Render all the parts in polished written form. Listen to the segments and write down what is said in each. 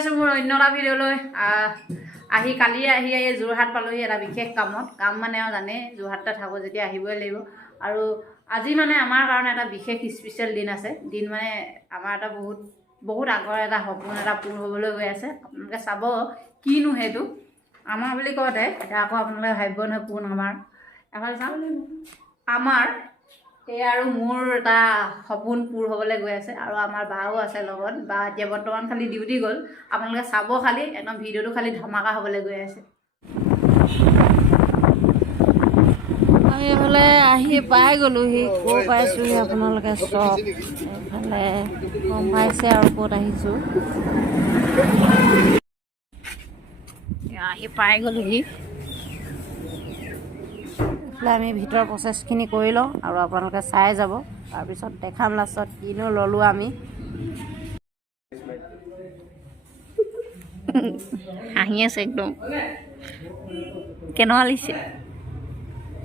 আছোঁ মোৰ অন্য এটা ভিডিঅ'লৈ। কালি আহি যোৰহাট পালোহি এটা বিশেষ কামত। কাম মানে আৰু জানেই যোৰহাটতে থাকোঁ যেতিয়া আহিবই লাগিব। আৰু আজি মানে আমাৰ কাৰণে এটা বিশেষ স্পেচিয়েল দিন আছে। দিন মানে আমাৰ এটা বহুত আগৰ এটা সপোন এটা পূৰ হ'বলৈ গৈ আছে। আপোনালোকে চাব কিনো সেইটো আমাৰ বুলি কওঁতে এতিয়া আকৌ আপোনালোকে ভাবিব নহয় কোন আমাৰ। এফালে চাওঁ আমাৰ এই আৰু মোৰ এটা সপোন পূৰ হ'বলৈ গৈ আছে। আৰু আমাৰ বাও আছে লগত, বা এতিয়া বৰ্তমান খালি ডিউটি গ'ল। আপোনালোকে চাব খালি একদম ভিডিঅ'টো খালি ধমাকা হ'বলৈ গৈ আছে। আমি এইফালে আহি পাই গ'লোহি। ক'ত পাইছোঁহি আপোনালোকে চব এইফালে গম পাইছে আৰু ক'ত আহিছোঁ। আহি পাই গ'লোহি। আমি ভিতৰৰ প্ৰচেছখিনি কৰি লওঁ আৰু আপোনালোকে চাই যাব। তাৰপিছত দেখাম লাষ্টত কিনো ল'লোঁ আমি। হাঁহি আছে একদম। কেনেকুৱা লাগিছে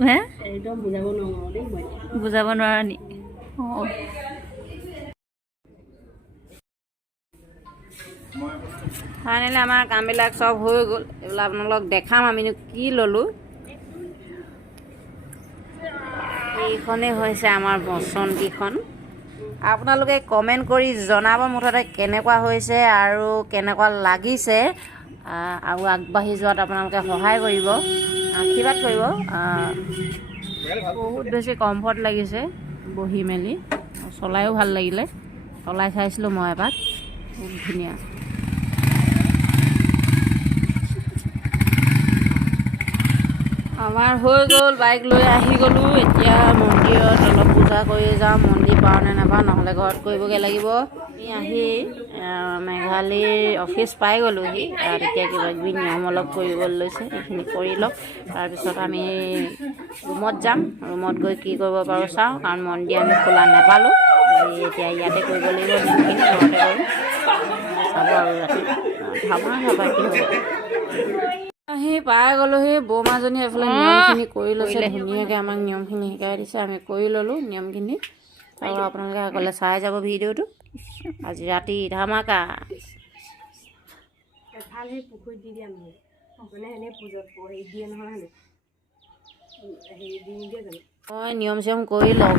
হে? একদম বুজাব নোৱাৰা নি? অঁ ফাইনেলি আমাৰ কামবিলাক চব হৈ গ'ল। এইবিলাক আপোনালোকক দেখাম আমিনো কি ল'লোঁ। এইখনেই হৈছে আমাৰ বচন্তিখন। আপোনালোকে কমেণ্ট কৰি জনাব মুঠতে কেনেকুৱা হৈছে আৰু কেনেকুৱা লাগিছে। আৰু আগবাঢ়ি যোৱাত আপোনালোকে সহায় কৰিব, আশীৰ্বাদ কৰিব। বহুত বেছি কমফৰ্ট লাগিছে বহি মেলি, চলায়ো ভাল লাগিলে। চলাই চাইছিলোঁ মই এপাক, বহুত ধুনীয়া। আমাৰ হৈ গ'ল, বাইক লৈ আহি গ'লোঁ। এতিয়া মন্দিৰত অলপ পূজা কৰি যাওঁ। মন্দিৰ পাওঁ নে নাপাওঁ, নহ'লে ঘৰত কৰিবগৈ লাগিব। আমি আহি মেঘালীৰ অফিচ পাই গ'লোহি। এতিয়া কিবাকিবি নিয়ম অলপ কৰিবলৈ লৈছে, এইখিনি কৰি লওক। তাৰপিছত আমি ৰুমত যাম। ৰুমত গৈ কি কৰিব পাৰোঁ চাওঁ, কাৰণ মন্দিৰ আমি খোলা নাপালোঁ। এতিয়া ইয়াতে কৰিব লাগিব, নিয়মখিনি ঘৰতে কৰিম। চাব আৰু ৰাতি ধাবা কি হ'ব। আহি পাই গ'লোহি। বৌমাজনী এইফালে নিয়মখিনি কৰি লৈছে ধুনীয়াকৈ, আমাক নিয়মখিনি শিকাই দিছে। আমি কৰি ল'লোঁ নিয়মখিনি। আৰু আপোনালোকে আগলৈ চাই যাব ভিডিঅ'টো। আজি ৰাতি ধামাকা। পুখুৰীত দি দিয়া নহয়, মানে এনেই পূজাত হেৰি দিয়ে নহয়, হেৰি দি নিদিয়ে জানো। মই নিয়ম চিয়ম কৰি লগ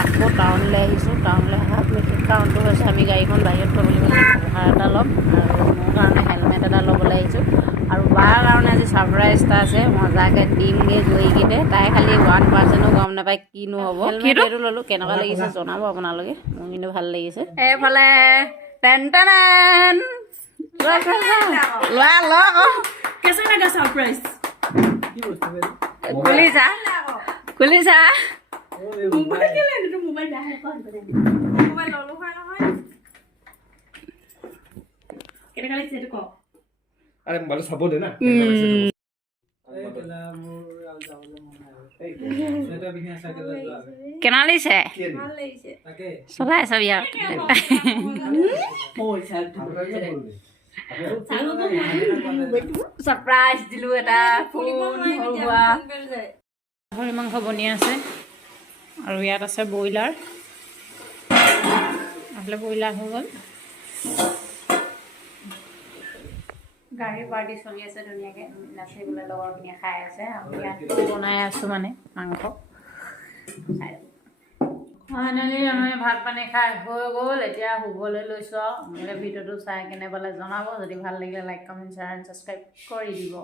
আকৌ টাউনলৈ আহিছোঁ। টাউনলৈ অহা বিশেষ কাৰণটো হৈছে আমি গাড়ীখন বাহিৰত থ'বলৈ গৈছোঁ। কভাৰ এটা ল'ম আৰু মোৰ কাৰণে হেলমেট এটা ল'বলৈ আহিছোঁ। আৰু বাৰ কাৰণে আজি ছাৰপ্ৰাইজ এটা আছে, মজাকৈ দিমগৈ গৈকেইটা। তাই খালি 1% গম নাপায় কিনো হ'ব। সেইটো ল'লোঁ, কেনেকুৱা লাগিছে জনাব আপোনালোকে। মোৰ কিন্তু ভাল লাগিছে। এইফালে খুলিছা কেনা লাগিছে? চলাই চাবি আৰু ছাৰপ্ৰাইজ দিলোঁ এটা। গাহৰি মাংস বনি আছে আৰু ইয়াত আছে ব্ৰইলাৰ। আহিলে ব্ৰইলাৰ হৈ গ'ল। গাড়ীৰ পাৰ্টি চলি আছে ধুনীয়াকৈ, নাচি বোলে লগৰখিনিয়ে খাই আছে। আমি ইয়াত বনাই আছোঁ মানে মাংস। ফাইনেলি আমি ভাত পানী খাই হৈ গ'ল। এতিয়া শুবলৈ লৈছোঁ আৰু। আপোনালোকে ভিডিঅ'টো চাই কেনে পালে জনাব। যদি ভাল লাগিলে like, comment, share and subscribe কৰি দিব।